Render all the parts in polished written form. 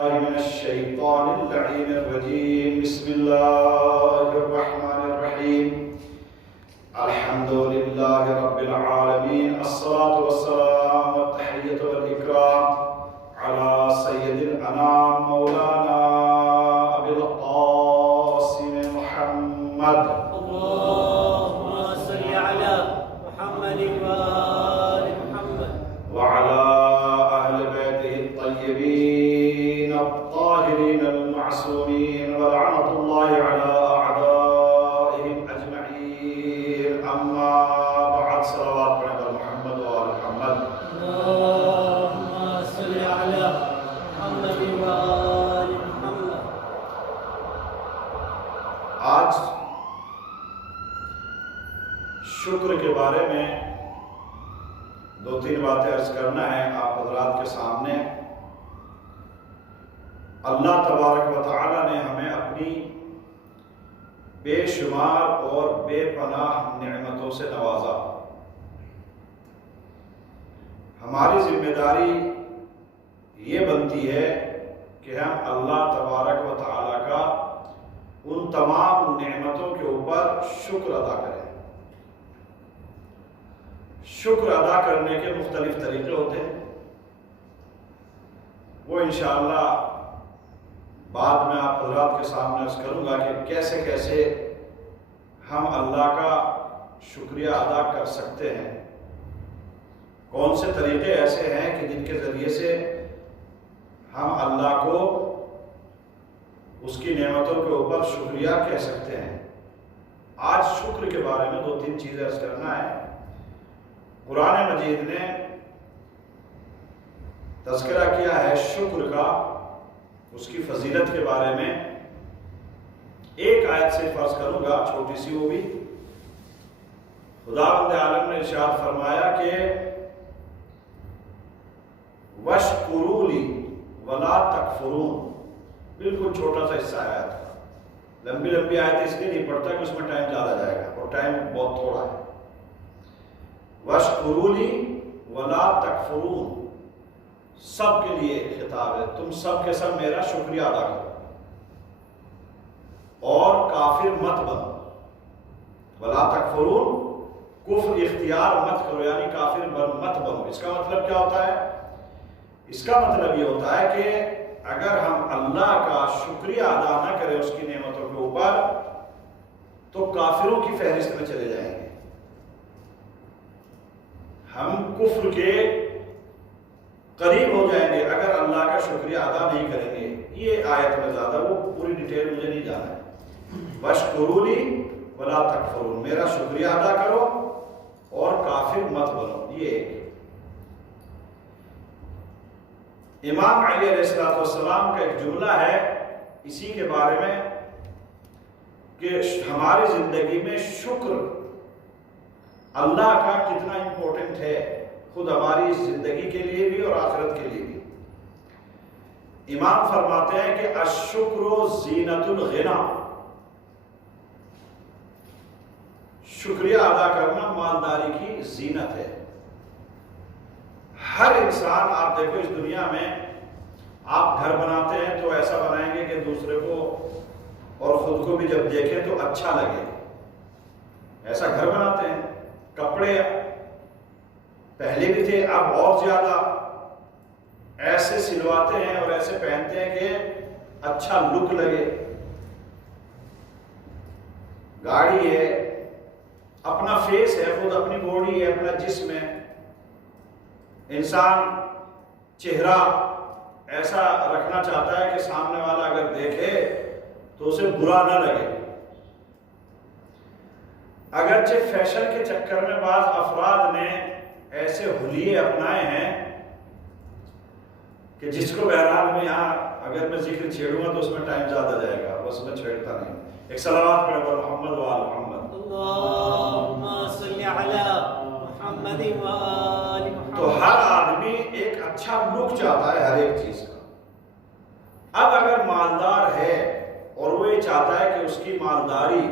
من الشيطان اللعين الرجيم. بسم الله الرحمن الرحيم. الحمد لله رب العالمين. الصلاة والسلام والتحية والإكرام على سيد الأنام مولانا أبي القاسم محمد. اللهم صل على محمد وآل محمد وعلى أهل بيته الطيبين الطاهرين المعصومين ولعنة الله على أعدائهم أجمعين. أما بعد، صلوات على محمد وآل محمد. اللهم صل على محمد وآل محمد. آج شکر کے بارے میں دو تین باتیں عرض کرنا ہے آپ حضرات کے سامنے. اللہ تبارک و تعالی نے ہمیں اپنی بے شمار اور بے پناہ نعمتوں سے نوازا. ہماری ذمہ داری یہ بنتی ہے کہ ہم اللہ تبارک و تعالی کا ان تمام نعمتوں کے اوپر شکر ادا کریں. شکر ادا کرنے کے مختلف طریقے ہوتے ہیں، وہ انشاءاللہ بعد میں آپ حضرات کے سامنے عرض کروں گا کہ کیسے کیسے ہم اللہ کا شکریہ ادا کر سکتے ہیں. کون سے طریقے ایسے ہیں کہ جن کے ذریعے سے ہم اللہ کو اس کی نعمتوں کے اوپر شکریہ کہہ سکتے ہیں. آج شکر کے بارے میں دو تین چیزیں عرض کرنا ہے. قرآن مجید نے تذکرہ کیا ہے شکر کا، اس کی فضیلت کے بارے میں. ایک آیت سے فرض کروں گا، چھوٹی سی وہ بھی. خداوند عالم نے ارشاد فرمایا کہ وَاشْكُرُوا لِي وَلَا تَكْفُرُونَ. بالکل چھوٹا سا حصہ آیت کا. لمبی لمبی آیت اس لیے نہیں پڑھتا کہ اس میں ٹائم زیادہ جائے گا، اور ٹائم بہت تھوڑا ہے. وَاشْكُرُوا لِي وَلَا تَكْفُرُونَ، سب کے لیے خطاب ہے. تم سب کے سب میرا شکریہ ادا کرو اور کافر مت بنو. وَلَا تَكْفُرُونَ، کفر اختیار مت کرو، یعنی کافر مت بنو. اس کا مطلب کیا ہوتا ہے؟ اس کا مطلب یہ ہوتا ہے کہ اگر ہم اللہ کا شکریہ ادا نہ کریں اس کی نعمتوں کے اوپر تو کافروں کی فہرست میں چلے جائیں گے. ہم کفر کے قریب ہو جائیں گے اگر اللہ کا شکریہ ادا نہیں کریں گے. یہ آیت میں زیادہ وہ پوری ڈیٹیل مجھے نہیں جانا ہے. وَاشْكُرُوا لِي وَلَا تَكْفُرُونَ، میرا شکریہ ادا کرو اور کافر مت بنو. یہ ایک. امام علی علیہ السلام کا ایک جملہ ہے اسی کے بارے میں کہ ہماری زندگی میں شکر اللہ کا کتنا امپورٹنٹ ہے، خود ہماری زندگی کے لیے بھی اور آخرت کے لیے بھی. امام فرماتے ہیں کہ الشکر زینت الغنا، شکریہ ادا کرنا مالداری کی زینت ہے. ہر انسان، آپ دیکھو اس دنیا میں آپ گھر بناتے ہیں تو ایسا بنائیں گے کہ دوسرے کو اور خود کو بھی جب دیکھیں تو اچھا لگے. ایسا گھر بناتے ہیں. کپڑے پہلے بھی تھے، اب اور زیادہ ایسے سلواتے ہیں اور ایسے پہنتے ہیں کہ اچھا لک لگے. گاڑی ہے، اپنا فیس ہے، خود اپنی باڈی ہے، اپنا جسم ہے. انسان چہرہ ایسا رکھنا چاہتا ہے کہ سامنے والا اگر دیکھے تو اسے برا نہ لگے. اگرچہ فیشن کے چکر میں بعض افراد نے ایسے حلیے اپنائے ہیں کہ جس کو بہرحال میں یہاں اگر میں ذکر چھیڑوں گا تو اس میں ٹائم زیادہ جائے گا، بس میں چھیڑتا نہیں. ایک صلوات پڑھیں پر محمد و آل محمد. اللهم صل على محمد وآل محمد. تو ہر آدمی ایک اچھا لک چاہتا ہے ہر ایک چیز کا. اب اگر مالدار ہے اور وہ یہ چاہتا ہے کہ اس کی مالداری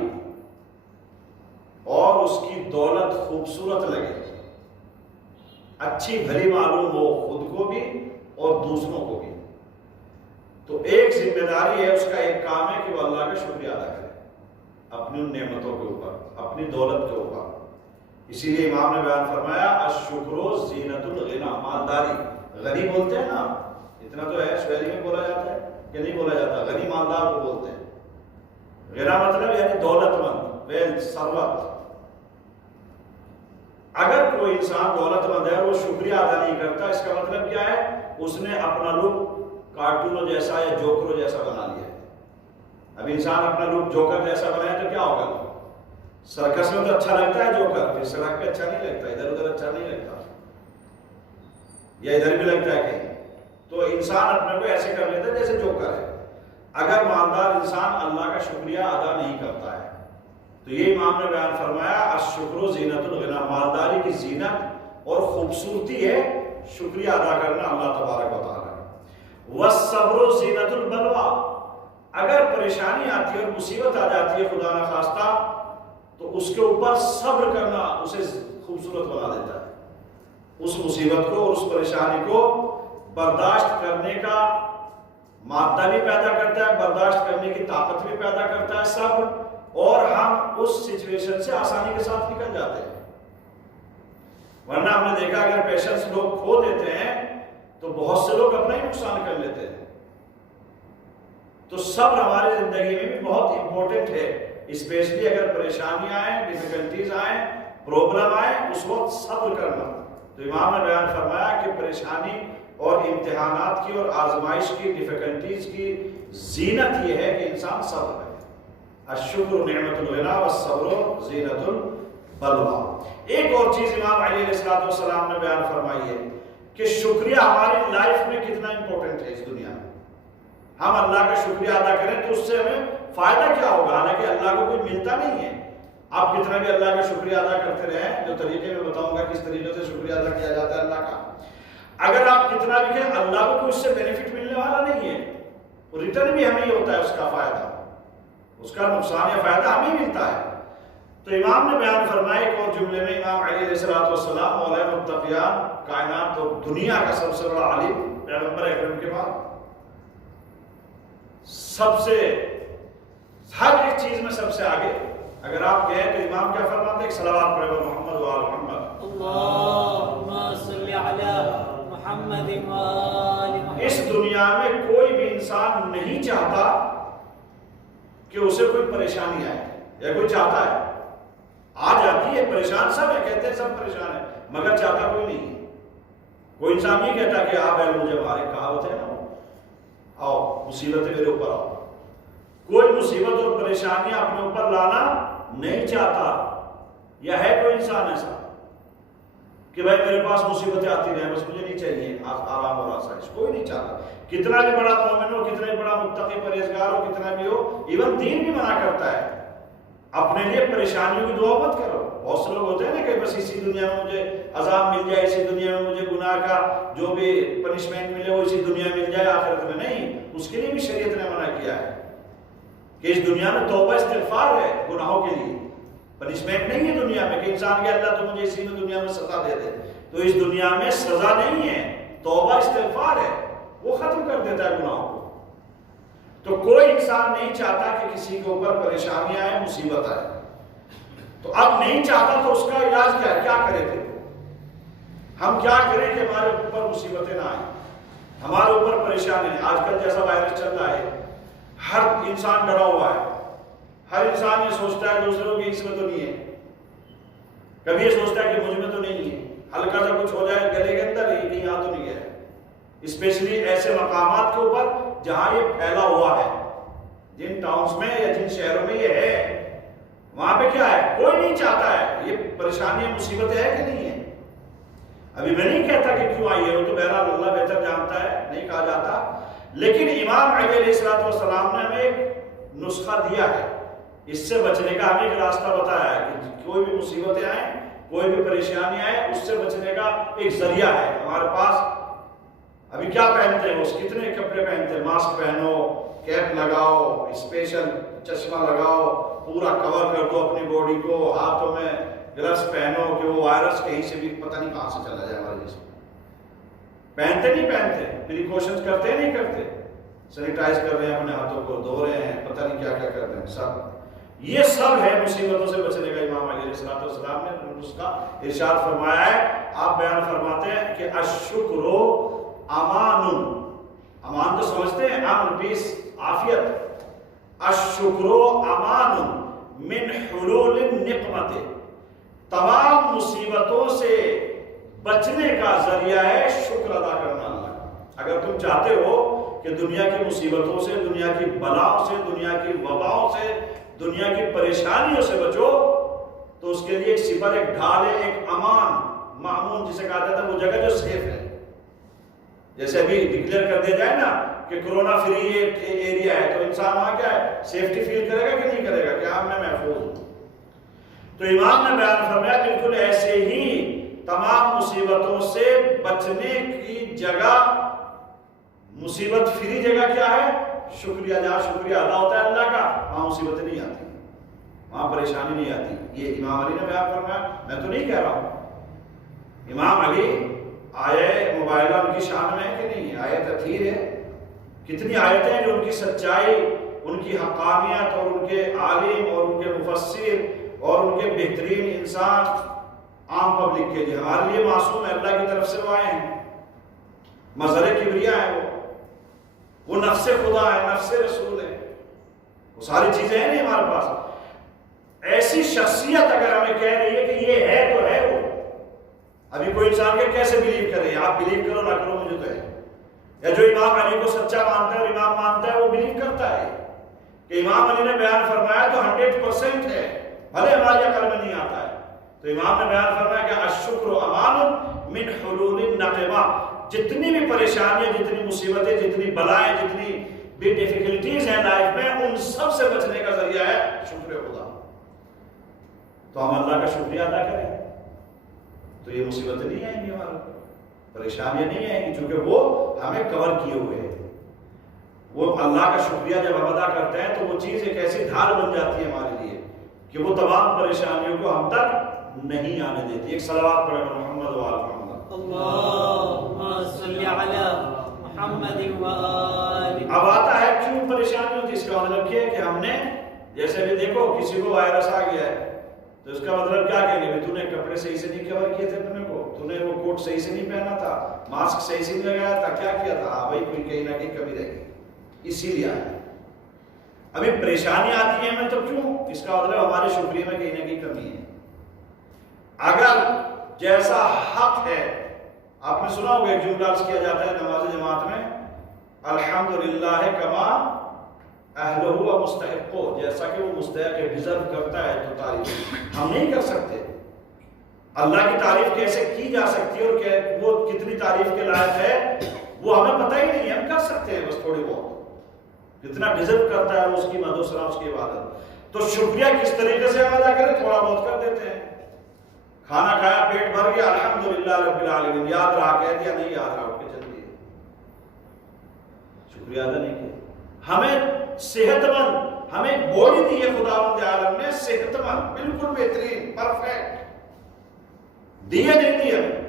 اور اس کی دولت خوبصورت لگے، اچھی بھلی معلوم ہو خود کو بھی اور دوسروں کو بھی، تو ایک ذمہ داری ہے، اس کا ایک کام ہے کہ وہ اللہ کا شکریہ ادا کرے اپنی ان نعمتوں کے اوپر، اپنی دولت کے اوپر۔ اسی لیے امام نے بیان فرمایا الشکر زینت الغنی، مالداری، غنی بولتے ہیں نا، اتنا تو ہے سویلی میں بولا جاتا ہے کہ نہیں بولا جاتا، غنی مالدار کو بولتے ہیں۔ غنا مطلب یعنی دولت مند، ویلتھ، ثروت۔ اگر کوئی انسان دولت مند ہے اور وہ شکریہ ادا نہیں کرتا، اس کا مطلب کیا ہے؟ اس نے اپنا لک کارٹونوں جیسا یا جوکروں جیسا بنا لیا ہے۔ اب انسان اپنا لک جوکر جیسا بنائے تو کیا ہوگا؟ سرکس میں تو اچھا لگتا ہے جوکر، پھر سڑک پہ اچھا نہیں لگتا، ادھر ادھر اچھا نہیں لگتا، یا ادھر بھی لگتا ہے کہیں۔ تو انسان اپنے کو ایسے کر لیتا ہے جیسے جوکر ہے۔ اگر مالدار انسان اللہ کا شکریہ ادا نہیں کرتا ہے تو یہ امام نے بیان فرمایا الشکر زینت الغنی، مالداری کی زینت اور خوبصورتی ہے شکریہ ادا کرنا اللہ تبارک و تعالیٰ کا۔ والصبر زینت البلوى، اگر پریشانی آتی ہے اور مصیبت آ جاتی ہے خدا نخواستہ تو اس کے اوپر صبر کرنا اسے خوبصورت بنا دیتا ہے۔ اس مصیبت کو اور اس پریشانی کو برداشت کرنے کا مادہ بھی پیدا کرتا ہے، برداشت کرنے کی طاقت بھی پیدا کرتا ہے صبر، اور ہم اس سچویشن سے آسانی کے ساتھ نکل جاتے ہیں۔ ورنہ ہم نے دیکھا اگر پیشنس لوگ کھو دیتے ہیں تو بہت سے لوگ اپنا ہی نقصان کر لیتے ہیں۔ تو صبر ہماری زندگی میں بھی بہت امپورٹنٹ ہے، اسپیشلی اگر پریشانیاں آئیں، ڈیفیکلٹیز آئیں، پرابلم آئیں، اس وقت صبر کرنا۔ تو امام نے بیان فرمایا کہ پریشانی اور امتحانات کی اور آزمائش کی، ڈیفیکلٹیز کی زینت یہ ہے کہ انسان صبر کرے۔ الشکر نعمت الغنی والصبر زینت البلوى۔ ایک اور چیز امام علیہ السلام نے بیان فرمائی ہے کہ شکریہ ہماری لائف میں کتنا امپورٹنٹ ہے۔ اس دنیا میں ہم اللہ کا شکریہ ادا کریں تو اس سے ہمیں فائدہ کیا ہوگا؟ حالانکہ اللہ کو کوئی ملتا نہیں ہے۔ آپ کتنا بھی اللہ کا شکریہ ادا کرتے رہیں، جو طریقے میں بتاؤں گا کس طریقے سے شکریہ ادا کیا جاتا ہے اللہ کا، اگر آپ کتنا بھی کہیں اللہ کو کوئی اس سے بینیفٹ ملنے والا نہیں ہے۔ ریٹرن بھی ہمیں ہی ہوتا ہے اس کا فائدہ، اس کا نقصان یا فائدہ ہمیں ملتا ہے۔ تو امام نے بیان فرمایا ایک اور جملے میں، امام علیہ السلام مولا متقیان کائنات اور دنیا کا سب سے بڑا عالم، پیغمبر اکرم کے بعد سب سے ہر ایک چیز میں سب سے آگے اگر آپ گئے تو امام کیا فرماتے ہیں؟ ایک صلوات پڑھے محمد و آل محمد، اللہم صلی علی محمد و آل محمد۔ اس دنیا میں کوئی بھی انسان نہیں چاہتا کہ اسے کوئی پریشانی آئے، یا کوئی چاہتا ہے؟ آ جاتی ہے، پریشان سب ہے، کہتے ہیں سب پریشان ہے، مگر چاہتا کوئی نہیں ہے۔ کوئی انسان نہیں کہتا کہ آپ مجھے ہمارے کہاوت ہے نا، آؤ مصیبتیں میرے اوپر آؤ۔ کوئی مصیبت اور پریشانیاں اپنے اوپر لانا نہیں چاہتا، یا ہے کوئی انسان ایسا کہ بھائی میرے پاس مصیبتیں آتی رہیں، بس مجھے نہیں چاہیے آرام اور آسائش؟ کوئی نہیں چاہتا۔ کتنا بھی بڑا مومن ہو، کتنا بھی بڑا متقی پرہیزگار ہو، کتنا بھی ہو، ایون دین بھی منع کرتا ہے اپنے لیے پریشانیوں کی دعا مت کرو۔ بہت سے لوگ ہوتے ہیں نا کہ بس اسی دنیا میں مجھے عذاب مل جائے، اسی دنیا میں مجھے گناہ کا جو بھی پنشمنٹ ملے وہ اسی دنیا میں مل جائے، آخرت میں نہیں۔ اس کے لیے بھی شریعت نے منع کیا ہے کہ اس دنیا میں توبہ استغفار ہے گناہوں کے لیے، پنشمنٹ نہیں ہے دنیا میں کہ انسان کہ اللہ تو مجھے اسی میں دنیا میں سزا دے دے۔ تو اس دنیا میں سزا نہیں ہے، توبہ استغفار ہے، وہ ختم کر دیتا ہے گناہوں کو۔ تو کوئی انسان نہیں چاہتا کہ کسی کے اوپر پریشانی آئے، مصیبت آئے۔ تو اب نہیں چاہتا تو اس کا علاج کیا ہے؟ کیا کرے پھر؟ ہم کیا کریں کہ ہمارے اوپر مصیبتیں نہ آئیں، ہمارے اوپر پریشانی نہیں؟ آج کل جیسا وائرس چل رہا ہے، ہر انسان ڈرا ہوا ہے، ہر انسان یہ سوچتا ہے دوسروں کی اس میں تو نہیں ہے، کبھی یہ سوچتا ہے کہ مجھ میں تو نہیں ہے، ہلکا سا کچھ ہو جائے گلے کے اندر ہی کہیں یہاں تو نہیں ہے۔ اسپیشلی ایسے مقامات کے اوپر جہاں یہ پھیلا ہوا ہے، جن ٹاؤنز میں یا جن شہروں میں یہ ہے، وہاں پہ کیا ہے؟ کوئی نہیں چاہتا ہے یہ پریشانی مصیبتیں ہے کہ نہیں ہے۔ ابھی میں نہیں کہتا کہ کیوں آئی ہے، وہ تو بہرحال اللہ بہتر جانتا ہے، نہیں کہا جاتا، لیکن امام علیہ السلام نے ہمیں ایک نسخہ دیا ہے، اس سے بچنے کا ہمیں ایک راستہ بتایا ہے کہ کوئی بھی مصیبتیں آئیں، کوئی بھی پریشانی آئے، اس سے بچنے کا ایک ذریعہ ہے ہمارے پاس۔ ابھی کیا پہنتے ہیں؟ اس کتنے کپڑے پہنتے ہیں؟ ماسک پہنو، کیپ لگاؤ، اسپیشل چشمہ لگاؤ، پورا کور کر دو اپنی باڈی کو، ہاتھوں میں گلوز پہنو کہ وہ وائرس کہیں سے بھی پتہ نہیں کہاں سے چلا جائے ہمارے جسم۔ پہنتے نہیں پہنتے؟ پریکاشنز کرتے نہیں کرتے؟ سینیٹائز کر رہے ہیں, اپنے ہاتھوں کو دھو رہے ہیں, پتہ نہیں کیا کیا کر رہے ہیں. سب یہ سب ہے مصیبتوں سے بچنے کا. امام علیہ السلام نے اس کا ارشاد فرمایا ہے. آپ بیان فرماتے ہیں کہ الشکر امان. امان تو سمجھتے ہیں امن, پیس, عافیت. الشکر امان من حلول النقمت. تمام مصیبتوں سے بچنے کا ذریعہ ہے شکر ادا کرنا اللہ کا. اگر تم چاہتے ہو کہ دنیا کی مصیبتوں سے, دنیا کی بلاؤں سے, دنیا کی وباؤں سے, دنیا کی پریشانیوں سے بچو, تو اس کے لیے ایک سپر, ایک ڈھال ہے, ایک امان, معمون جسے کہا جاتا ہے, وہ جگہ جو سیف ہے. جیسے ابھی ڈکلیئر کر دیا جائے نا کہ کرونا فری ایریا ہے, تو انسان وہاں کیا ہے, سیفٹی فیل کرے گا کہ نہیں کرے گا, کہ میں محفوظ ہوں. تو امام نے بیان فرمایا بالکل ایسے ہی تمام مصیبتوں سے بچنے کی جگہ, مصیبت فری جگہ کیا ہے, شکریہ. جہاں شکریہ ادا ہوتا ہے اللہ کا, وہاں مصیبتیں نہیں آتی, وہاں پریشانی نہیں آتی. یہ امام علی نے بیان فرمایا, میں تو نہیں کہہ رہا ہوں. امام علی آیے مباہلہ ان کی شان میں ہے کہ نہیں, آیے تطہیر ہے. کتنی آیتیں ہیں جو ان کی سچائی, ان کی حقانیت, اور ان کے عالم, اور ان کے مفسر, اور ان کے بہترین انسان عام پبلک کے لیے, ہمارے لیے معصوم ہے, اللہ کی طرف سے وہ آئے ہیں, مظہر کبریا ہے, وہ نفس خدا ہے, نفس رسول ہے, وہ ساری چیزیں ہیں نہیں ہمارے پاس. ایسی شخصیت اگر ہمیں کہہ رہی ہے کہ یہ ہے تو ہے وہ. ابھی کوئی انسان کے کیسے بلیو کرے, آپ بلیو کرو نہ کرو, مجھے تو ہے. یا جو امام علی کو سچا مانتا ہے اور امام مانتا ہے, وہ بلیو کرتا ہے کہ امام علی نے بیان فرمایا تو 100% ہے, بھلے ہماری عقل میں نہیں آتا ہے. تو امام نے بیان فرمایا کہ الشکر امان من حلول النقمہ. جتنی بھی پریشانیاں, جتنی مصیبتیں, جتنی بلائیں, جتنی بھی ڈیفیکلٹیز ہیں لائف میں, ان سب سے بچنے کا ذریعہ ہے شکر خدا. تو ہم اللہ کا شکریہ ادا کریں تو یہ مصیبتیں نہیں آئیں گی, ہمارے پریشانیاں نہیں آئیں گی, چونکہ وہ ہمیں کور کیے ہوئے ہیں. وہ اللہ کا شکریہ جب ہم ادا کرتے ہیں تو وہ چیز ایک ایسی ڈھال بن جاتی ہے ہمارے لیے کہ وہ تمام پریشانیوں کو ہم تک نہیں آنے دیتی. ایک صلوات پڑھیں محمد و آل محمد. اللہم صلی علی محمد و آل. اب آتا ہے کیوں پریشانی ہوتی ہے. اس کا مطلب یہ ہے کہ ہم نے, جیسے بھی دیکھو کسی کو وائرس آ گیا ہے تو اس کا مطلب کیا کہیں گے, تو نے کپڑے صحیح سے نہیں کور کیے تھے اپنے کو, تو نے وہ کوٹ صحیح سے نہیں پہنا تھا, ماسک صحیح سے نہیں لگایا تھا, کیا کیا تھا. ہاں بھائی کوئی کہیں نہ کہیں کمی رہے گی, اسی لیے آیا. ابھی پریشانی آتی ہے ہمیں تو کیوں, اس کا مطلب ہمارے شکریہ میں کہیں نہ کہیں کمی ہے. اگر جیسا حق ہے, آپ نے سنا ہوگا ایک جملہ عرض کیا جاتا ہے نماز جماعت میں, الحمدللہ کما اہلہ و مستحقو, جیسا کہ وہ مستحق ہے, ڈیزرو کرتا ہے تو تعریف ہم نہیں کر سکتے. اللہ کی تعریف کیسے کی جا سکتی ہے اور وہ کتنی تعریف کے لائق ہے وہ ہمیں پتہ ہی نہیں ہے. ہم کر سکتے ہیں بس تھوڑی بہت, کتنا ڈیزرو کرتا ہے اس کی مدد و ثنا, اس کی عبادت. تو شکریہ کس طریقے سے ہم ادا کریں, تھوڑا بہت کر دیتے ہیں. کھانا کھایا, پیٹ بھر گیا, الحمدللہ رب العالمین, یاد رہا, کہہ دیا, نہیں یاد رہا, اٹھ کے چل دیے, شکریہ ادا نہیں کیا. ہمیں صحت مند, ہمیں باڈی دی ہے خداوند عالم نے, صحت مند, بالکل بہترین, پرفیکٹ دیے, نہیں دی ہمیں.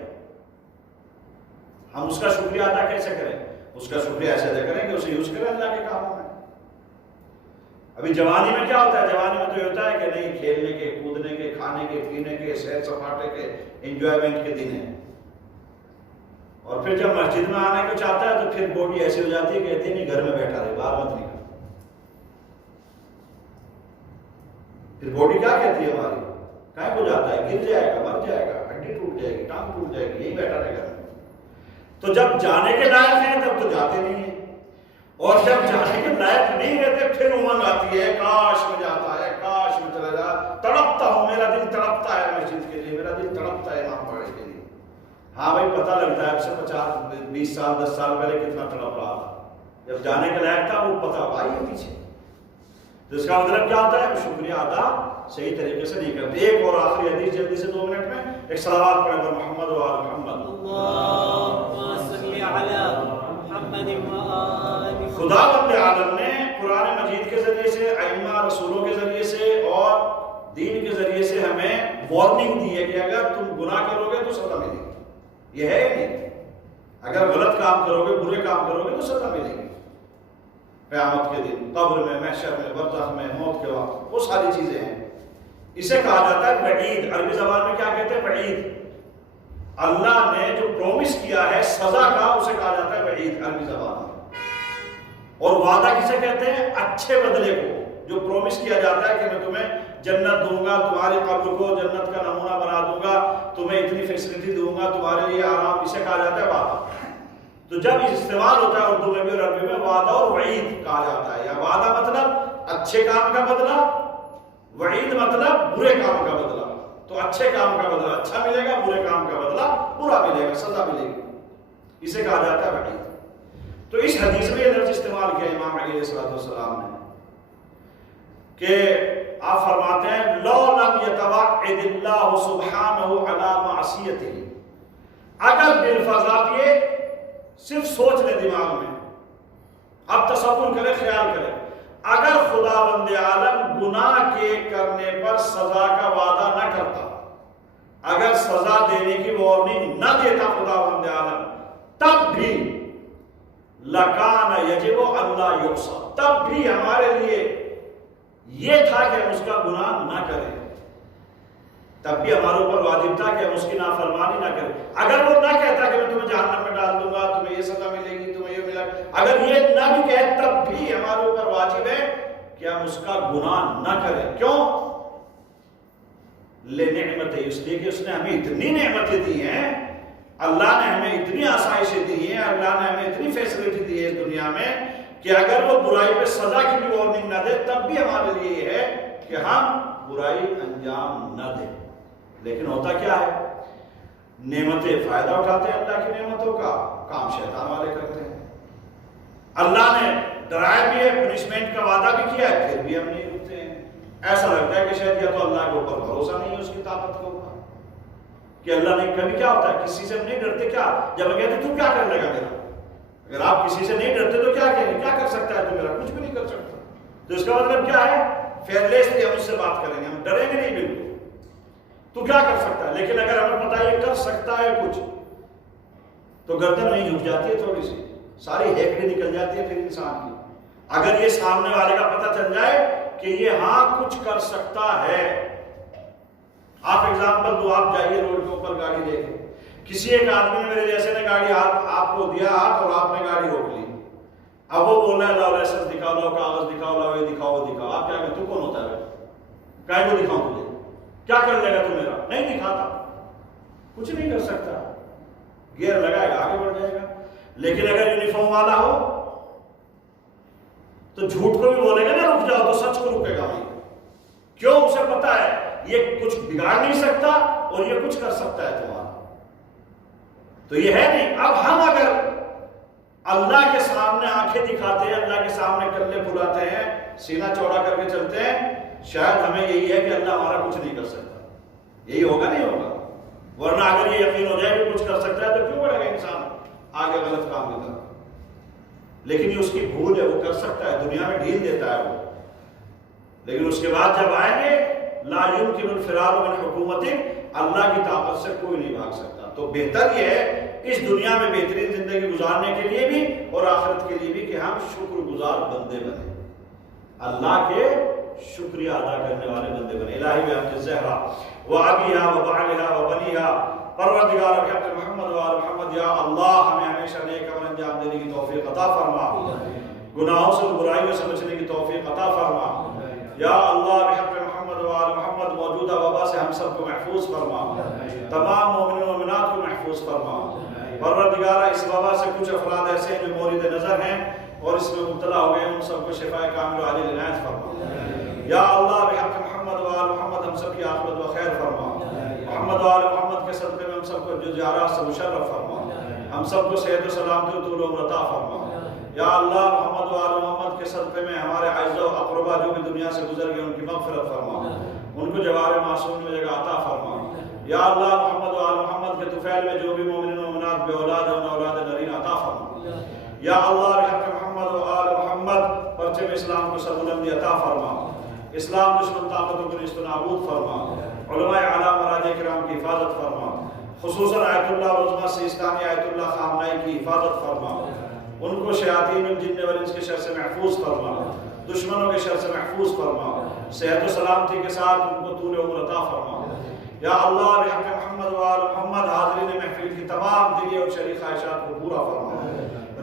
ہم اس کا شکریہ ادا کیسے کریں, اس کا شکریہ ایسے ادا کریں کہ اسے یوز کریں اللہ کے کاموں میں. ابھی جوانی میں کیا ہوتا ہے, جوانی میں تو یہ ہوتا ہے کہ نہیں, کھیلنے کے, کودنے کے, کھانے کے, پینے کے, سیر سپاٹے کے, انجوائمنٹ کے دن ہیں. اور پھر جب مسجد میں آنے کو چاہتا ہے تو پھر باڈی ایسی ہو جاتی ہے, کہتی ہے نہیں گھر میں بیٹھا رہے, باہر مت نکل. پھر باڈی کیا کہتی ہے ہماری, کہیں کو جاتا ہے, گر جائے گا, مر جائے گا, ہڈی ٹوٹ جائے گی, ٹانگ ٹوٹ جائے گی, یہی بیٹھا رہے گا. تو جب جانے کے لائق ہیں تب تو جاتے نہیں ہیں, اور جب جانے کے لائق نہیں رہتے پھر امنگ آتی ہے, کاش میں جاتا ہے, کاش میں چلا جا, تڑپتا ہوں, میرا دل تڑپتا ہے مسجد کے لیے, میرا دل تڑپتا ہے امام پڑھنے کے لیے. ہاں بھائی پتہ لگتا ہے اب سے 50-20 سال 10 سال پہلے کتنا تڑپ رہا تھا, جب جانے کے لائق تھا وہ پتہ آئی ہے پیچھے. تو اس کا مطلب کیا ہوتا ہے, شکریہ ادا صحیح طریقے سے نہیں کرتے. ایک اور آخری حدیث جلدی سے 2 منٹ میں, ایک صلوات پڑھیں پر محمد و آل محمد. اللہم صلی علی محمد و آل. خداوند عالم نے قرآن مجید کے ذریعے سے, ائمہ رسولوں کے ذریعے سے اور دین کے ذریعے سے ہمیں وارننگ دی ہے کہ اگر تم گناہ کرو گے تو سزا ملے گی. یہ ہے نہیں, اگر غلط کام کرو گے, برے کام کرو گے تو سزا ملے گی. قیامت کے دن، قبر میں، محشر میں، برزخ میں، موت کے وقت، وہ ساری چیزیں ہیں۔ اسے کہا جاتا ہے وعید۔ عربی زبان میں کیا کہتے ہیں؟ وعید۔ اللہ نے جو پرومس کیا ہے سزا کا، اسے کہا جاتا ہے وعید عربی زبان میں۔ اور وعدہ کسے کہتے ہیں؟ اچھے بدلے کو، جو پرومس کیا جاتا ہے کہ میں تمہیں جنت دوں گا، تمہاری قبر کو جنت کا نمونہ بنا دوں گا، تمہیں اتنی فیسلٹی دوں گا، تمہارے لیے آرام، اسے کہا جاتا ہے وعدہ۔ تو جب استعمال ہوتا ہے اردو میں بھی اور عربی میں، وعدہ اور وعید کہا جاتا ہے۔ یا وعدہ مطلب اچھے کام کا بدلہ، وعید مطلب برے کام کا بدلہ۔ تو اچھے کام کا بدلہ اچھا ملے گا، برے کام کا بدلہ برا ملے گا، سزا ملے گی، اسے کہا جاتا ہے وعید۔ تو اس حدیث میں یہ لفظ استعمال کیا امام علیہ السلام نے کہ آپ فرماتے ہیں لو لم یتوعد اللہ سبحانہ علی معصیتہ، اگر بالفرض یہ صرف سوچ لیں دماغ میں، اب تصور کریں، خیال کریں، اگر خداوند عالم گناہ کے کرنے پر سزا کا وعدہ نہ کرتا، اگر سزا دینے کی وارننگ نہ دیتا خداوند عالم، تب بھی لکان یجب اللہ یعصى، تب بھی ہمارے لیے یہ تھا کہ ہم اس کا گناہ نہ کریں، تب بھی ہمارے اوپر واجب تھا کہ ہم اس کی نافرمانی نہ کریں۔ اگر وہ نہ کہتا کہ میں تمہیں جہنم میں ڈال دوں گا، تمہیں یہ سزا ملے گی، تمہیں یہ ملا، اگر یہ نہ بھی کہے تب بھی ہمارے اوپر واجب ہے کہ ہم اس کا گناہ نہ کریں۔ کیوں؟ لنعمتہ، اس لیے کہ اس نے ہمیں اتنی نعمتیں دی ہیں، اللہ نے ہمیں اتنی آسائشیں دی ہیں، اللہ نے ہمیں اتنی فیسلٹی دی ہے اس دنیا میں کہ اگر وہ برائی پہ سزا کی بھی وارننگ نہ دے تب بھی ہمارے لیے یہ ہے کہ ہم برائی انجام نہ دیں۔ لیکن ہوتا کیا ہے؟ نعمتیں فائدہ اٹھاتے ہیں اللہ کی نعمتوں کا، کام شیطان والے کرتے ہیں۔ اللہ نے ڈرایا بھی ہے، پنشمنٹ کا وعدہ بھی کیا ہے، پھر بھی ہم نہیں رکتے ہیں۔ ایسا لگتا ہے کہ شاید یا تو اللہ کے اوپر بھروسہ نہیں ہے، اس کی طاقت کے اوپر، کہ اللہ نے کبھی کیا ہوتا ہے کسی سے ہم نہیں ڈرتے۔ کیا جب ہم کہتے تو کیا کر لے گا میرا؟ اگر آپ کسی سے نہیں ڈرتے تو کیا کہیں گے؟ کیا کر سکتا ہے تو میرا؟ کچھ بھی نہیں کر سکتا۔ تو اس کا مطلب کیا ہے؟ فیئرلیسلی ہم اس سے بات کریں گے، ہم ڈریں گے نہیں بالکل، تو کیا کر سکتا ہے۔ لیکن اگر ہمیں پتا ہے کر سکتا ہے کچھ، تو گردن نہیں جھک جاتی ہے، تھوڑی سی ساری ہیکڑی نکل جاتی ہے پھر انسان کی۔ اگر یہ سامنے والے کا پتہ چل جائے کہ یہ ہاں کچھ کر سکتا ہے۔ آپ ایگزامپل دو، آپ جائیے روڈ کے اوپر گاڑی دیکھیں، کسی ایک آدمی نے میرے جیسے نے گاڑی آپ کو دیا ہاتھ اور آپ نے گاڑی روک لی، اب وہ بول رہا ہے لاؤ لائسنس دکھاؤ، لاؤ کاغذ دکھاؤ، لاؤ یہ دکھاؤ وہ دکھاؤ۔ آپ کیا کہتے تو کون ہوتا ہے؟ کہیں کو دکھاؤں تجھے؟ کیا کر لے گا تو میرا؟ نہیں دکھاتا، کچھ نہیں کر سکتا، گیئر لگائے گا آگے بڑھ جائے گا۔ لیکن اگر یونیفارم والا ہو تو جھوٹ کو بھی بولے گا نا رک جاؤ، تو سچ کو رکے گا نہیں۔ کیوں؟ اسے پتا ہے یہ کچھ بگاڑ نہیں سکتا اور یہ کچھ کر سکتا ہے تمہارا، تو یہ ہے نہیں۔ اب ہم اگر اللہ کے سامنے آنکھیں دکھاتے ہیں، اللہ کے سامنے کلے پھلاتے ہیں، سینہ چوڑا کر کے چلتے ہیں، شاید ہمیں یہی ہے کہ اللہ ہمارا کچھ نہیں کر سکتا، یہی ہوگا نہیں ہوگا؟ ورنہ اگر یہ یقین ہو جائے کہ کچھ کر سکتا ہے تو کیوں بڑھے گا انسان آگے غلط کام کی طرف؟ لیکن یہ اس کی بھول ہے، وہ کر سکتا ہے، دنیا میں ڈھیل دیتا ہے وہ، لیکن اس کے بعد جب آئیں گے لا یمکن الفرار من حکومت، اللہ کی طاقت سے کوئی نہیں بھاگ سکتا۔ تو بہتر یہ ہے اس دنیا میں بہترین زندگی گزارنے کے لیے بھی اور آخرت کے لیے بھی کہ ہم شکر گزار بندے بنیں، اللہ کے شکریہ ادا کرنے والے بندے بنے۔ الہی بحق الزہرا وابیہا وبعلہا وبنیہا، پروردگار بحق محمد و آل محمد، یا اللہ ہمیں ہمیشہ نیک عمل انجام دینے کی توفیق عطا فرما، گناہوں سے برائیوں سے بچنے کی توفیق عطا فرما۔ یا اللہ بحق محمد و آل محمد، موجودہ وبا سے ہم سب کو محفوظ فرما، تمام مومنین و مومنات کو محفوظ فرما۔ پروردگارہ اس وبا سے کچھ افراد ایسے ہیں جو مورد نظر ہیں اور اس میں مبتلا ہو گئے، ان سب کو شفاء کامل و عاجل عنایت فرما۔ یا اللہ بحق محمد و آل محمد ہم سب کی عاقبت و خیر فرما، محمد و آل محمد کے صدقے میں ہم سب کو جو زیارات سے مشرف فرما، ہم سب کو صحت و سلامتی و طول و عمر عطا فرما۔ یا اللہ محمد و آل محمد کے صدقے میں ہمارے اعزاء و اقربا جو بھی دنیا سے گزر گئے ان کی مغفرت فرما، ان کو جوار معصوم میں جگہ عطا فرما۔ یا اللہ محمد و آل محمد کے طفیل میں جو بھی مومنین و مومنات بے اولاد ہیں ان اولاد نرین عطا فرما۔ یا اللہ بحق محمد و آل محمد پرچم اسلام کو سربلندی عطا فرما، اسلام دشمن طاقتوں کو نیست و نابود فرما، علماء اعلیٰ مراجع کرام کی حفاظت فرما، خصوصاً آیت اللہ عظمیٰ سیستانی آیت اللہ خامنائی کی حفاظت فرما، ان کو شیاطین الجن والانس کے شر سے محفوظ فرما، دشمنوں کے شر سے محفوظ فرما، صحت و سلامتی کے ساتھ ان کو طول عمر عطا فرما۔ یا اللہ بحق محمد و آل محمد حاضرین محفل کی تمام دلی اور شرعی خواہشات کو پورا فرما۔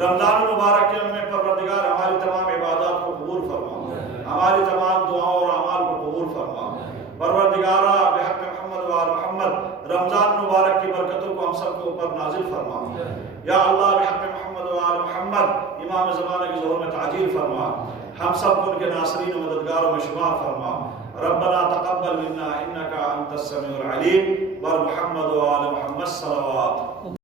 رمضان المبارک کے میں پروردگار ہماری تمام عبادات کو قبول فرما، ہماری تمام دعاؤں اور اعمال کو قبول فرما۔ پروردگارہ بحق محمد و آل محمد رمضان مبارک کی برکتوں کو ہم سب کو اوپر نازل فرما۔ یا اللہ بحق محمد و آل محمد امام زمانہ کی ظہور میں تعجیل فرما، ہم سب کو ان کے ناصرین و مددگاروں میں شمار فرما۔ ربنا تقبل منا انک انت السمیع العلیم، بر محمد و آل محمد صلوات۔